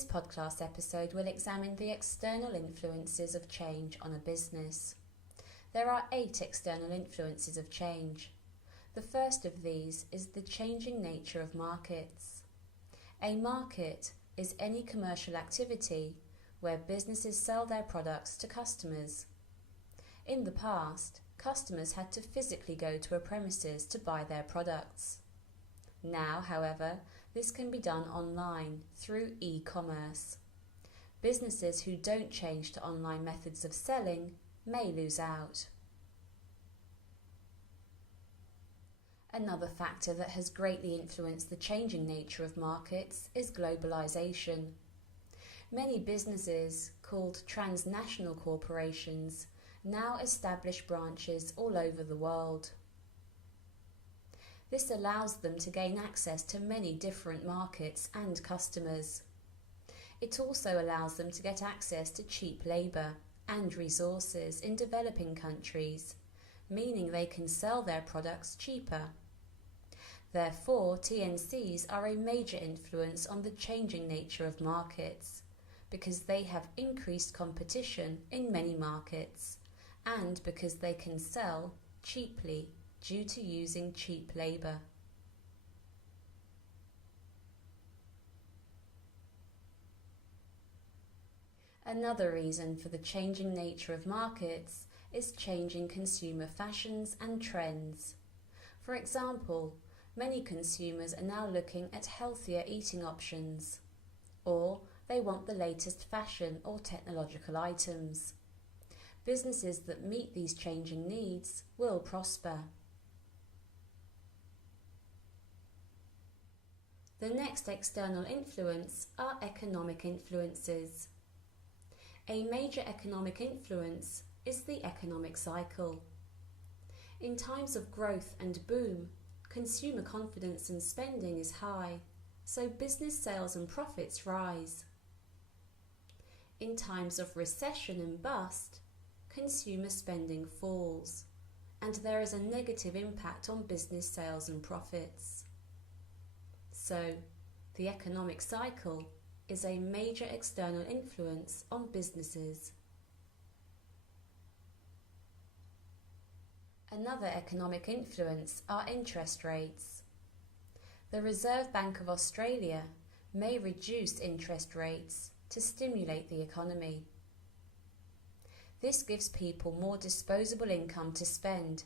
This podcast episode will examine the external influences of change on a business. There are 8 external influences of change. The first of these is the changing nature of markets. A market is any commercial activity where businesses sell their products to customers. In the past, customers had to physically go to a premises to buy their products. Now, however, this can be done online through e-commerce. Businesses who don't change to online methods of selling may lose out. Another factor that has greatly influenced the changing nature of markets is globalization. Many businesses, called transnational corporations, now establish branches all over the world. This allows them to gain access to many different markets and customers. It also allows them to get access to cheap labour and resources in developing countries, meaning they can sell their products cheaper. Therefore, TNCs are a major influence on the changing nature of markets, because they have increased competition in many markets, and because they can sell cheaply due to using cheap labour. Another reason for the changing nature of markets is changing consumer fashions and trends. For example, many consumers are now looking at healthier eating options, or they want the latest fashion or technological items. Businesses that meet these changing needs will prosper. The next external influence are economic influences. A major economic influence is the economic cycle. In times of growth and boom, consumer confidence and spending is high, so business sales and profits rise. In times of recession and bust, consumer spending falls, and there is a negative impact on business sales and profits. So, the economic cycle is a major external influence on businesses. Another economic influence are interest rates. The Reserve Bank of Australia may reduce interest rates to stimulate the economy. This gives people more disposable income to spend,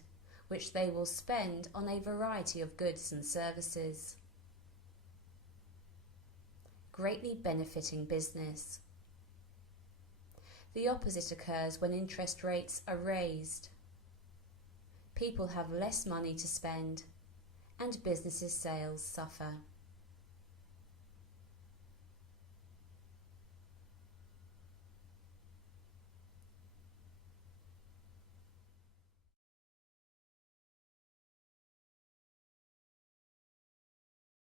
which they will spend on a variety of goods and services, greatly benefiting business. The opposite occurs when interest rates are raised. People have less money to spend, and businesses' sales suffer.